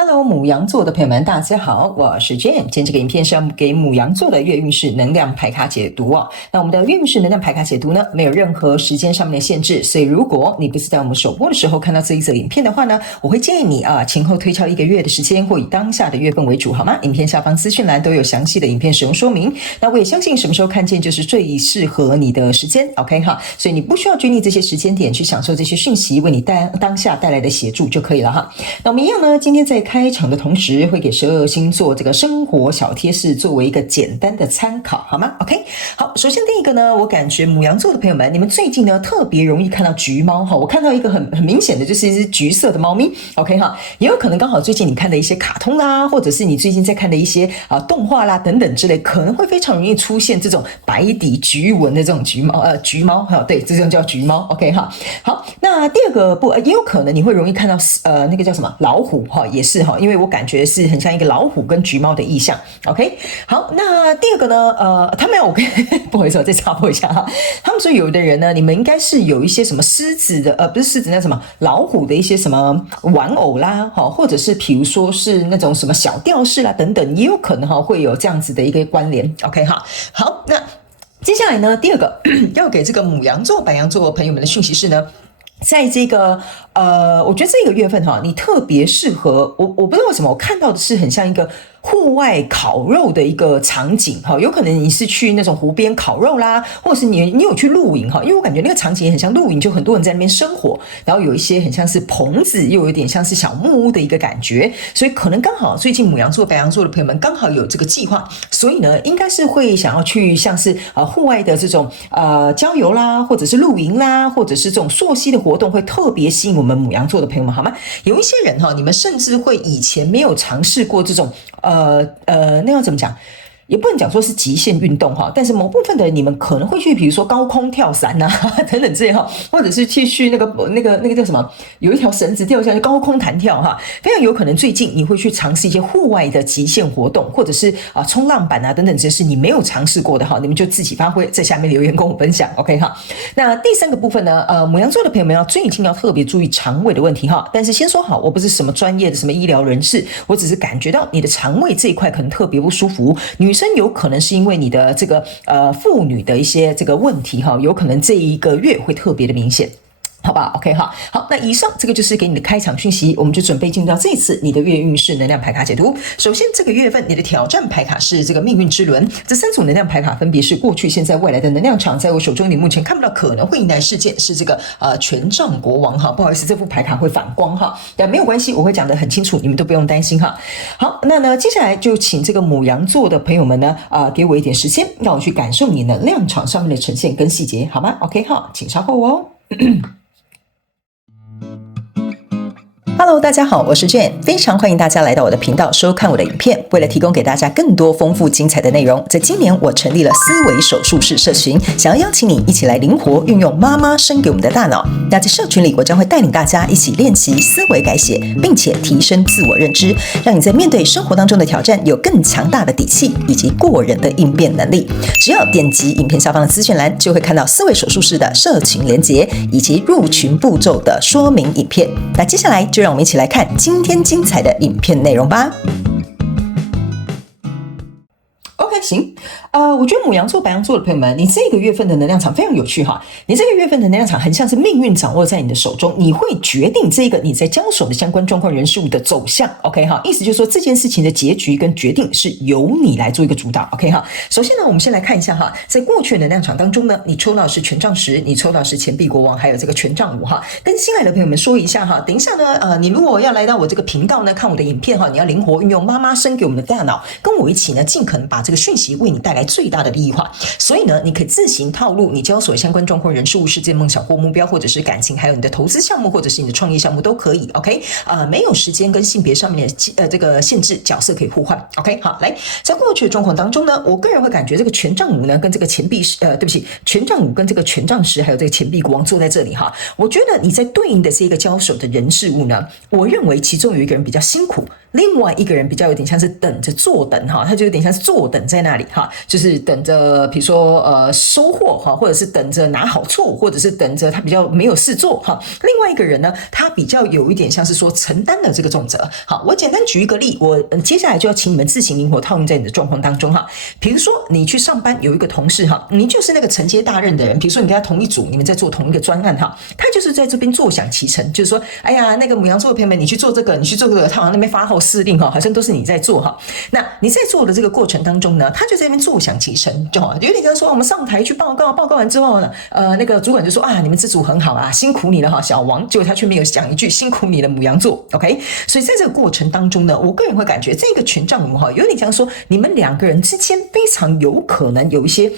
Hello，牡羊座的朋友们，大家好，我是 Jane。今天这个影片是要给牡羊座的月运势能量牌卡解读哦。那我们的月运势能量牌卡解读呢，没有任何时间上面的限制，所以如果你不是在我们首播的时候看到这一则影片的话呢，我会建议你前后推敲1个月的时间，或以当下的月份为主，好吗？影片下方资讯栏都有详细的影片使用说明。那我也相信什么时候看见就是最适合你的时间 ，OK 哈？所以你不需要拘泥这些时间点去享受这些讯息为你当下带来的协助就可以了哈。那我们一样呢，今天在开场的同时会给12星座这个生活小贴士作为一个简单的参考，好吗 ？OK， 好，首先第一个呢，我感觉牡羊座的朋友们，你们最近呢特别容易看到橘猫哈，我看到一个很明显的就是一只橘色的猫咪 ，OK 哈，也有可能刚好最近你看的一些卡通啦，或者是你最近在看的一些动画啦等等之类，可能会非常容易出现这种白底橘纹的这种橘猫哈，对，这种叫橘猫 ，OK 哈。好，那第二个也有可能你会容易看到那个叫什么老虎哈，也是哈，因为我感觉是很像一个老虎跟橘猫的意象 ，OK。好，那第二个呢，他们我不好意思，我再插播一下哈，他们说有的人呢，你们应该是有一些什么狮子的，不是狮子，那什么老虎的一些什么玩偶啦，或者是比如说是那种什么小吊饰啦等等，也有可能会有这样子的一个关联 ，OK 哈。好，那接下来呢，第二个要给这个牡羊座、白羊座朋友们的讯息是呢。在这个我觉得这个月份哈，你特别适合我不知道为什么，我看到的是很像一个户外烤肉的一个场景哈，有可能你是去那种湖边烤肉啦，或者是你有去露营哈，因为我感觉那个场景也很像露营，就很多人在那边生活，然后有一些很像是棚子，又有点像是小木屋的一个感觉，所以可能刚好最近牡羊座、白羊座的朋友们刚好有这个计划，所以呢，应该是会想要去像是户外的这种郊游啦，或者是露营啦，或者是这种溯溪的活动，会特别吸引我们牡羊座的朋友们，好吗？有一些人哈，你们甚至会以前没有尝试过这种那要怎么讲？也不能讲说是极限运动哈，但是某部分的人你们可能会去，比如说高空跳伞啊等等这些哈，或者是去那个叫什么，有一条绳子掉下去高空弹跳哈，非常有可能最近你会去尝试一些户外的极限活动，或者是冲浪板啊等等这些是你没有尝试过的哈，你们就自己发挥，在下面留言跟我分享 ，OK 哈。那第三个部分呢，牡羊座的朋友们最近要特别注意肠胃的问题哈，但是先说好，我不是什么专业的什么医疗人士，我只是感觉到你的肠胃这一块可能特别不舒服，女生有可能是因为你的这个妇女的一些这个问题哈，有可能这一个月会特别的明显。好吧 ，OK 哈，好，那以上这个就是给你的开场讯息，我们就准备进入到这次你的月运势能量牌卡解读。首先，这个月份你的挑战牌卡是这个命运之轮，这3组能量牌卡分别是过去、现在、未来的能量场，在我手中你目前看不到可能会迎来事件是这个权杖国王哈，不好意思，这副牌卡会反光哈，但没有关系，我会讲得很清楚，你们都不用担心哈。好，那呢，接下来就请这个牡羊座的朋友们呢，给我一点时间，让我去感受你能量场上面的呈现跟细节，好吗 ？OK 哈，请稍后哦。Hello， 大家好，我是 Jane， 非常欢迎大家来到我的频道收看我的影片。为了提供给大家更多丰富精彩的内容，在今年我成立了思维手术室社群，想要邀请你一起来灵活运用妈妈生给我们的大脑。那在社群里，我将会带领大家一起练习思维改写，并且提升自我认知，让你在面对生活当中的挑战有更强大的底气以及过人的应变能力。只要点击影片下方的资讯栏，就会看到思维手术室的社群连结以及入群步骤的说明影片。那接下来就让我们一起来看今天精彩的影片内容吧。OK， 行，我觉得牡羊座、白羊座的朋友们，你这个月份的能量场非常有趣哈。你这个月份的能量场很像是命运掌握在你的手中，你会决定这个你在交手的相关状况、人事物的走向。OK 哈，意思就是说这件事情的结局跟决定是由你来做一个主导。OK 哈，首先呢，我们先来看一下哈，在过去的能量场当中呢，你抽到的是权杖10，你抽到的是钱币国王，还有这个权杖5哈。跟新来的朋友们说一下哈，等一下呢，你如果要来到我这个频道呢，看我的影片哈，你要灵活运用妈妈生给我们的大脑，跟我一起呢，尽可能把这个讯息为你带来最大的利益化。所以呢，你可以自行套路你交所相关状况、人事物、事件、梦想或目标，或者是感情，还有你的投资项目，或者是你的创业项目都可以。OK， 没有时间跟性别上面的这个限制，角色可以互换。OK， 好，来，在过去的状况当中呢，我个人会感觉这个权杖5呢，跟这个钱币对不起，权杖5跟这个权杖10，还有这个钱币国王坐在这里哈。我觉得你在对应的这个交手的人事物呢，我认为其中有一个人比较辛苦，另外一个人比较有点像是等着坐等哈，他就有点像是坐等在那里哈，就是等着比如说收获哈，或者是等着拿好处，或者是等着他比较没有事做哈。另外一个人呢，他比较有一点像是说承担了这个重责。好，我简单举一个例，我接下来就要请你们自行灵活套用在你的状况当中哈。比如说你去上班有一个同事哈，你就是那个承接大任的人，比如说你跟他同一组，你们在做同一个专案哈，他就是在这边坐享其成，就是说，哎呀，那个牡羊座的朋友们，你去做这个，你去做这个，他好像那边发号施令哈，好像都是你在做哈。那你在做的这个过程当中呢，他就在那边坐享其成，就好，有点像说我们上台去报告，报告完之后呢，那个主管就说啊，你们这组很好啊，辛苦你了哈，小王，结果他却没有讲一句辛苦你了，牡羊座 ，OK。所以在这个过程当中呢，我个人会感觉这个权杖五哈，有点像说你们两个人之间非常有可能有一些。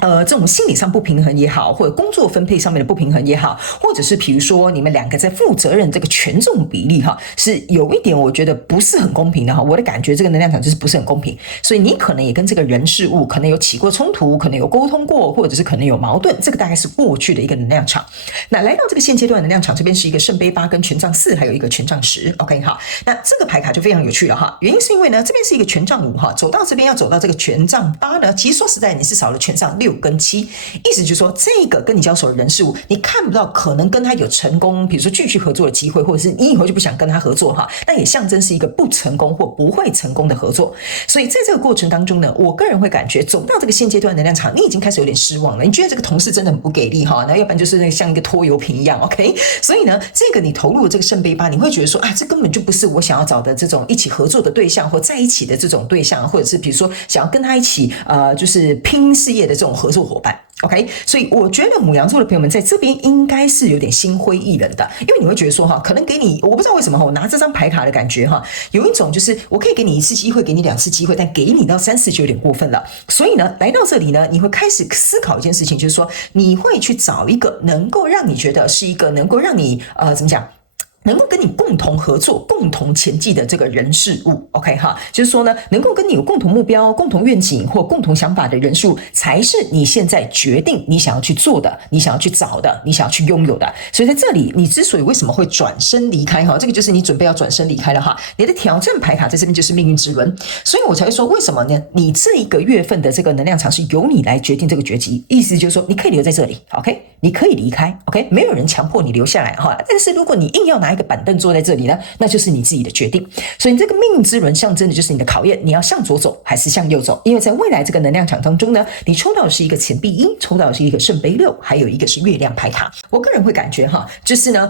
这种心理上不平衡也好，或者工作分配上面的不平衡也好，或者是比如说你们两个在负责任这个权重比例哈，是有一点我觉得不是很公平的哈。我的感觉这个能量场就是不是很公平，所以你可能也跟这个人事物可能有起过冲突，可能有沟通过，或者是可能有矛盾，这个大概是过去的一个能量场。那来到这个现阶段能量场这边是一个圣杯8跟权杖4，还有一个权杖10 ，OK 哈。那这个牌卡就非常有趣了哈，原因是因为呢这边是一个权杖5哈，走到这边要走到这个权杖8呢，其实说实在你是少了权杖6跟7，意思就是说这个跟你交手的人事物你看不到可能跟他有成功比如说继续合作的机会，或者是你以后就不想跟他合作哈，但也象征是一个不成功或不会成功的合作。所以在这个过程当中呢，我个人会感觉走到这个现阶段能量场，你已经开始有点失望了，你觉得这个同事真的很不给力哈，那要不然就是那个像一个拖油瓶一样 OK。 所以呢这个你投入这个圣杯8，你会觉得说啊，这根本就不是我想要找的这种一起合作的对象或在一起的这种对象，或者是比如说想要跟他一起就是拼事业的这种合作伙伴。OK， 所以我觉得牡羊座的朋友们在这边应该是有点心灰意冷的，因为你会觉得说哈，可能给你，我不知道为什么我拿这张牌卡的感觉哈，有一种就是我可以给你1次机会，给你2次机会，但给你到3次就有点过分了。所以呢，来到这里呢，你会开始思考一件事情，就是说你会去找一个能够让你觉得是一个能够让你怎么讲？能够跟你共同合作、共同前进的这个人事物 ，OK 哈，就是说呢，能够跟你有共同目标、共同愿景或共同想法的人事物，才是你现在决定你想要去做的、你想要去找的、你想要去拥有的。所以在这里，你之所以为什么会转身离开哈，这个就是你准备要转身离开了哈。你的挑战牌卡在这边就是命运之轮，所以我才会说为什么呢？你这一个月份的这个能量场是由你来决定这个决击，意思就是说你可以留在这里 ，OK， 你可以离开 ，OK， 没有人强迫你留下来哈。但是如果你硬要拿一个板凳坐在这里呢，那就是你自己的决定。所以这个命运之轮象征的就是你的考验，你要向左走还是向右走？因为在未来这个能量场当中呢，你抽到的是一个钱币1，抽到的是一个圣杯6，还有一个是月亮牌卡。我个人会感觉哈，就是呢，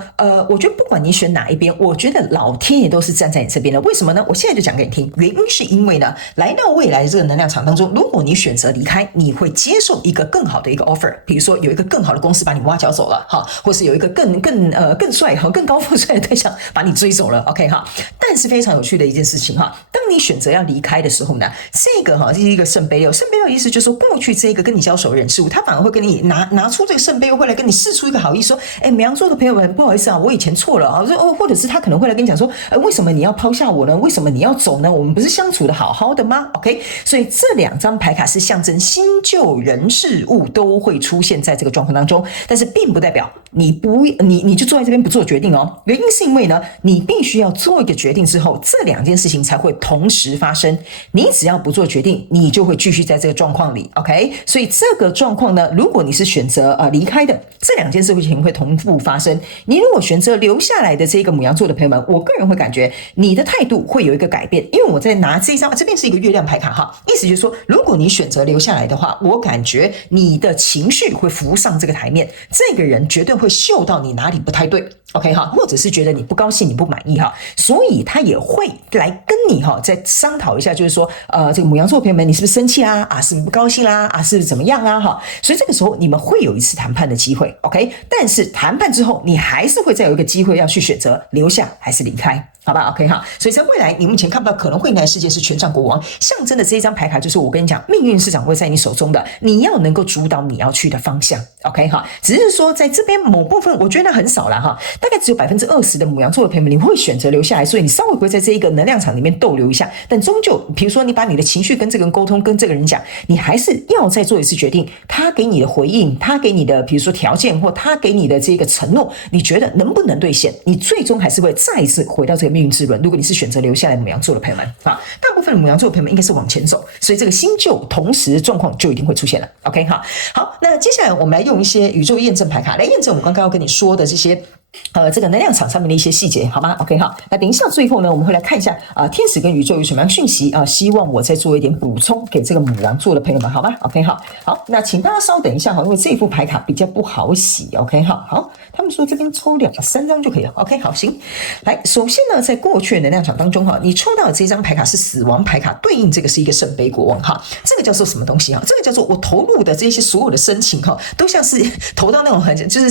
我觉得不管你选哪一边，我觉得老天爷都是站在你这边的。为什么呢？我现在就讲给你听，原因是因为呢，来到未来的这个能量场当中，如果你选择离开，你会接受一个更好的一个 offer， 比如说有一个更好的公司把你挖角走了哈，或是有一个更帅和更高富帅的对象把你追走了 ，OK 哈。但是非常有趣的一件事情哈，当你选择要离开的时候呢，这个哈是一个圣杯6，圣杯6意思就是说过去这个跟你交手的人事物，他反而会跟你拿出这个圣杯6，会来跟你释出一个好意，说，哎，牡羊座的朋友们，不好意思啊，我以前错了啊，或者是他可能会来跟你讲说，为什么你要抛下我呢？为什么你要走呢？我们不是相处的好好的吗 ？OK， 所以这2张牌卡是象征新旧人事物都会出现在这个状况当中，但是并不代表你就坐在这边不做决定哦。原因是因为呢，你必须要做一个决定之后，这2件事情才会同时发生。你只要不做决定，你就会继续在这个状况里 ，OK？ 所以这个状况呢，如果你是选择离开的，这2件事情会同步发生。你如果选择留下来的这个牡羊座的朋友们，我个人会感觉你的态度会有一个改变，因为我在拿这一张，这边是一个月亮牌卡哈，意思就是说，如果你选择留下来的话，我感觉你的情绪会浮上这个台面，这个人绝对会嗅到你哪里不太对。OK 哈，或者是觉得你不高兴、你不满意哈，所以他也会来跟你哈再商讨一下，就是说，这个牡羊座朋友们，你是不是生气啦？啊，是不是不高兴啦？啊，是不是怎么样啊？哈，所以这个时候你们会有一次谈判的机会 ，OK？ 但是谈判之后，你还是会再有一个机会要去选择留下还是离开。好吧 ，OK 哈，所以在未来你目前看不到可能会迎来的世界是权杖国王，象征的这一张牌卡就是我跟你讲，命运是掌握在你手中的，你要能够主导你要去的方向 ，OK 哈，只是说在这边某部分我觉得很少啦哈，大概只有20%的牡羊座的朋友们你会选择留下来，所以你稍微会在这一个能量场里面逗留一下，但终究比如说你把你的情绪跟这个人沟通，跟这个人讲，你还是要再做一次决定，他给你的回应，他给你的比如说条件或他给你的这个承诺，你觉得能不能兑现？你最终还是会再一次回到这个命运之轮。如果你是选择留下来牡羊座的朋友们啊，大部分的牡羊座的朋友们应该是往前走，所以这个新旧同时状况就一定会出现了。OK 哈，好，那接下来我们来用一些宇宙验证牌卡来验证我刚刚要跟你说的这些。这个能量场上面的一些细节，好吗 ？OK 哈，那等一下最后呢，我们会来看一下天使跟宇宙有什么样讯息希望我再做一点补充给这个牡羊座的朋友们，好吗 ？OK 哈，好，那请大家稍等一下哈，因为这副牌卡比较不好洗 ，OK 哈，好，他们说这边抽3张就可以了 ，OK 好，行，来，首先呢，在过去的能量场当中哈，你抽到的这张牌卡是死亡牌卡，对应这个是一个圣杯国王哈，这个叫做什么东西哈？这个叫做我投入的这些所有的申请哈，都像是投到那种就是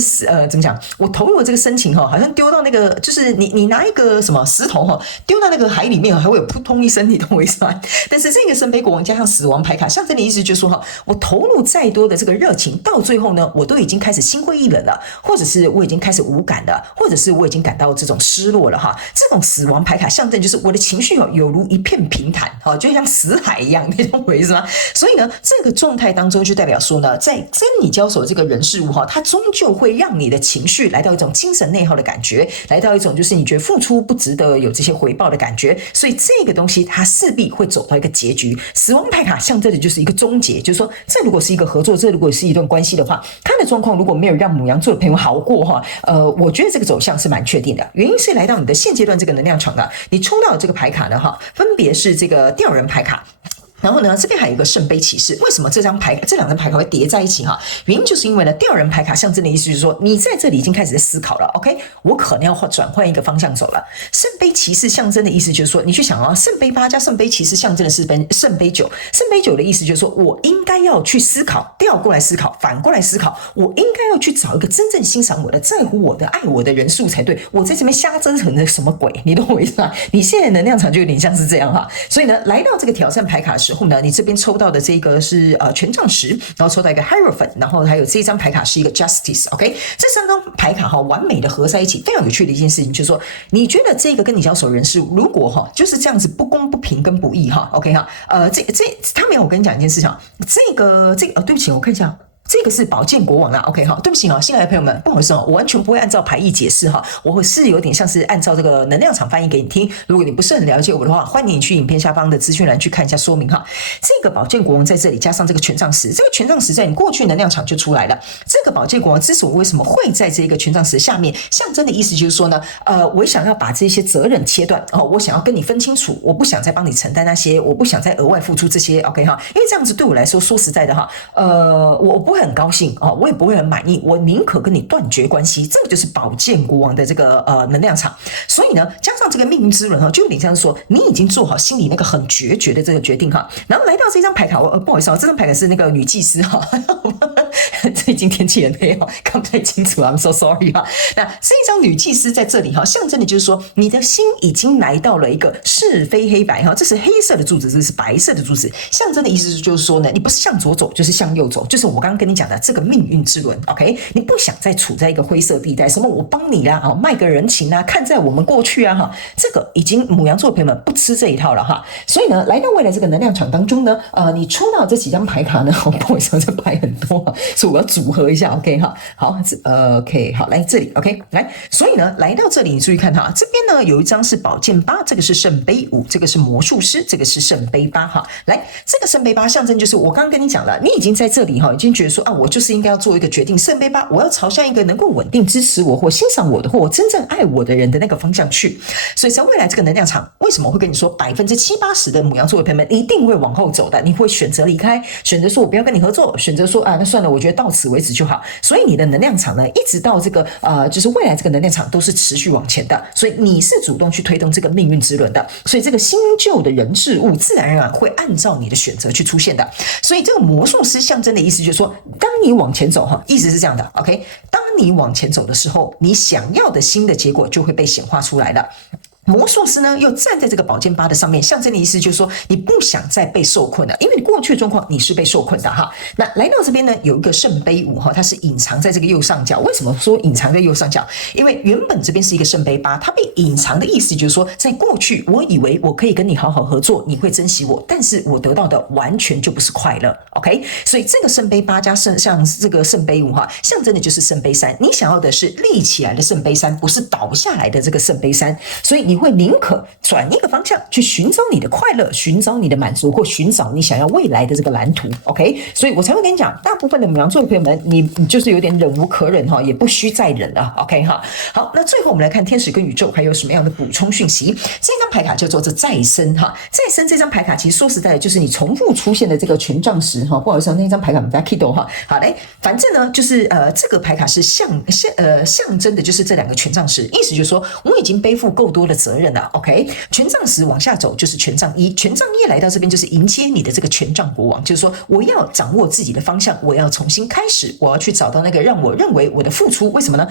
怎么讲？我投入的这个申请哈，好像丢到那个，就是你拿一个什么石头哈，丢到那个海里面，还会有扑通一声，你懂我意思吗？但是这个圣杯国王加上死亡牌卡，象征的意思就是说哈，我投入再多的这个热情，到最后呢，我都已经开始心灰意冷了，或者是我已经开始无感了，或者是我已经感到这种失落了哈。这种死亡牌卡象征就是我的情绪有如一片平坦哈，就像死海一样，你懂我意思吗？所以呢，这个状态当中就代表说呢，在跟你交手的这个人事物哈，它终究会让你的情绪来到一种精神内耗的感觉，来到一种就是你觉得付出不值得有这些回报的感觉，所以这个东西它势必会走到一个结局。死亡牌卡象征的就是一个终结，就是说这如果是一个合作，这如果是一段关系的话，它的状况如果没有让牡羊座的朋友好过哈，我觉得这个走向是蛮确定的。原因是来到你的现阶段这个能量场呢，你抽到的这个牌卡呢哈，分别是这个吊人牌卡。然后呢，这边还有一个圣杯骑士。为什么这两张牌卡会叠在一起哈？原因就是因为呢，吊人牌卡象征的意思就是说，你在这里已经开始在思考了 ，OK？ 我可能要转换一个方向走了。圣杯骑士象征的意思就是说，你去想啊，圣杯8加圣杯骑士象征的是圣杯9，圣杯9的意思就是说我应该要去思考，调过来思考，反过来思考，我应该要去找一个真正欣赏我的、在乎我的、爱我的人数才对。我在这边瞎折腾的什么鬼？你懂我意思吗？你现在能量场就有点像是这样哈。所以呢，来到这个挑战牌卡时候呢，你这边抽到的这个是权杖10，然后抽到一个 Hierophant， 然后还有这张牌卡是一个 Justice，OK？ 这3张牌卡哈完美的合在一起，非常有趣的一件事情就是说，你觉得这个跟你交手人士如果哈就是这样子不公不平跟不义哈 ，OK 哈，他没有，我跟你讲一件事情，这个对不起，我看一下。这个是宝剑国王啊 ，OK 哈，对不起啊，新来的朋友们，不好意思哦，我完全不会按照牌意解释哈，我会是有点像是按照这个能量场翻译给你听。如果你不是很了解我的话，欢迎你去影片下方的资讯栏去看一下说明哈。这个宝剑国王在这里加上这个权杖10，这个权杖10在你过去能量场就出来了。这个宝剑国王之所以为什么会在这个权杖10下面，象征的意思就是说呢，我想要把这些责任切断哦，我想要跟你分清楚，我不想再帮你承担那些，我不想再额外付出这些 ，OK 哈，因为这样子对我来说，说实在的哈，我不会很高兴哦，我也不会很满意，我宁可跟你断绝关系。这个就是宝剑国王的这个能量场。所以呢，加上这个命运之轮哈，就有点像是说你已经做好心里那个很决绝的这个决定哈。然后来到这张牌卡，不好意思啊，这张牌卡是那个女祭司哈，最近天气很黑哦，看不太清楚 ，I'm so sorry 哈。那这一张女祭司在这里哈，象征的就是说你的心已经来到了一个是非黑白哈，这是黑色的柱子，这是白色的柱子，象征的意思就是说呢，你不是向左走，就是向右走，就是我刚刚跟你讲的这个命运之轮 ，OK？ 你不想再处在一个灰色地带，什么我帮你啦，卖个人情啊，看在我们过去啊哈，这个已经牡羊座的朋友们不吃这一套了哈。所以呢，来到未来这个能量场当中呢，你抽到这几张牌卡呢，不好意思，这牌很多，所以我要组合一下 ，OK 哈，好，OK 好，来这里 ，OK 来，所以呢，来到这里你注意看哈，这边呢有一张是宝剑8，这个是圣杯5，这个是魔术师，这个是圣杯8哈，来，这个圣杯8象征就是我刚刚跟你讲了，你已经在这里哈，已经觉得说啊，我就是应该要做一个决定，圣杯8，我要朝向一个能够稳定支持我或欣赏我的或我真正爱我的人的那个方向去。所以在未来这个能量场，为什么我会跟你说70-80%的牡羊座的朋友们一定会往后走的？你会选择离开，选择说我不要跟你合作，选择说啊，那算了，我觉得到此为止就好。所以你的能量场呢，一直到这个就是未来这个能量场都是持续往前的。所以你是主动去推动这个命运之轮的。所以这个新旧的人事物，自然而然会按照你的选择去出现的。所以这个魔术师象征的意思就是说，当你往前走哈，意思是这样的 ，OK？ 当你往前走的时候，你想要的新的结果就会被显化出来了。魔术师呢，又站在这个宝剑8的上面，象征的意思就是说，你不想再被受困了，因为你过去的状况你是被受困的哈。那来到这边呢，有一个圣杯5哈，它是隐藏在这个右上角。为什么说隐藏在右上角？因为原本这边是一个圣杯8，它被隐藏的意思就是说，在过去我以为我可以跟你好好合作，你会珍惜我，但是我得到的完全就不是快乐 ，OK？ 所以这个圣杯8加像这个圣杯5哈，象征的就是圣杯3。你想要的是立起来的圣杯3，不是倒下来的这个圣杯3。所以你会宁可转一个方向去寻找你的快乐，寻找你的满足，或寻找你想要未来的这个蓝图。OK， 所以我才会跟你讲，大部分的牡羊座的朋友们，你就是有点忍无可忍哈，也不需再忍了。OK 哈，好，那最后我们来看天使跟宇宙还有什么样的补充讯息。这张牌卡叫做再生哈，再生这张牌卡其实说实在的，就是你重复出现的这个权杖十哈，不好意思，那张牌卡我们大家 Kido 哈，好嘞，反正呢就是这个牌卡是象征的就是这两个权杖十，意思就是说我已经背负够多的责任了。OK， 权杖十往下走就是权杖一，权杖一来到这边就是迎接你的这个权杖国王，就是说我要掌握自己的方向，我要重新开始，我要去找到那个让我认为我的付出，为什么呢？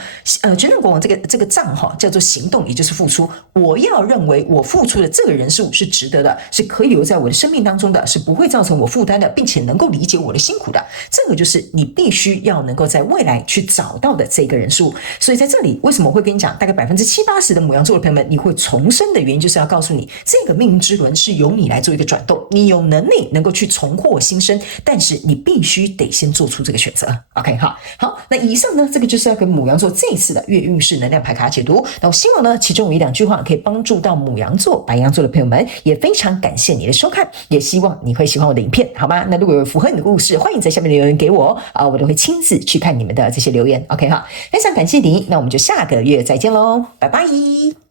权杖国王这个杖哈叫做行动，也就是付出，我要认为我付出的这个人事物是值得的，是可以留在我的生命当中的，是不会造成我负担的，并且能够理解我的辛苦的，这个就是你必须要能够在未来去找到的这个人事物。所以在这里为什么我会跟你讲，大概70%-80%的牡羊座的朋友们你会重生的原因，就是要告诉你这个命运之轮是由你来做一个转动，你有能力能够去重获新生，但是你必须得先做出这个选择。 OK， 好，那以上呢这个就是要跟牡羊座这一次的月运势能量牌卡解读，那我希望呢其中有1-2句话可以帮助到牡羊座白羊座的朋友们，也非常感谢你的收看，也希望你会喜欢我的影片，好吗？那如果有符合你的故事，欢迎在下面留言给我我都会亲自去看你们的这些留言。 OK 哈，非常感谢你，那我们就下个月再见咯，拜拜。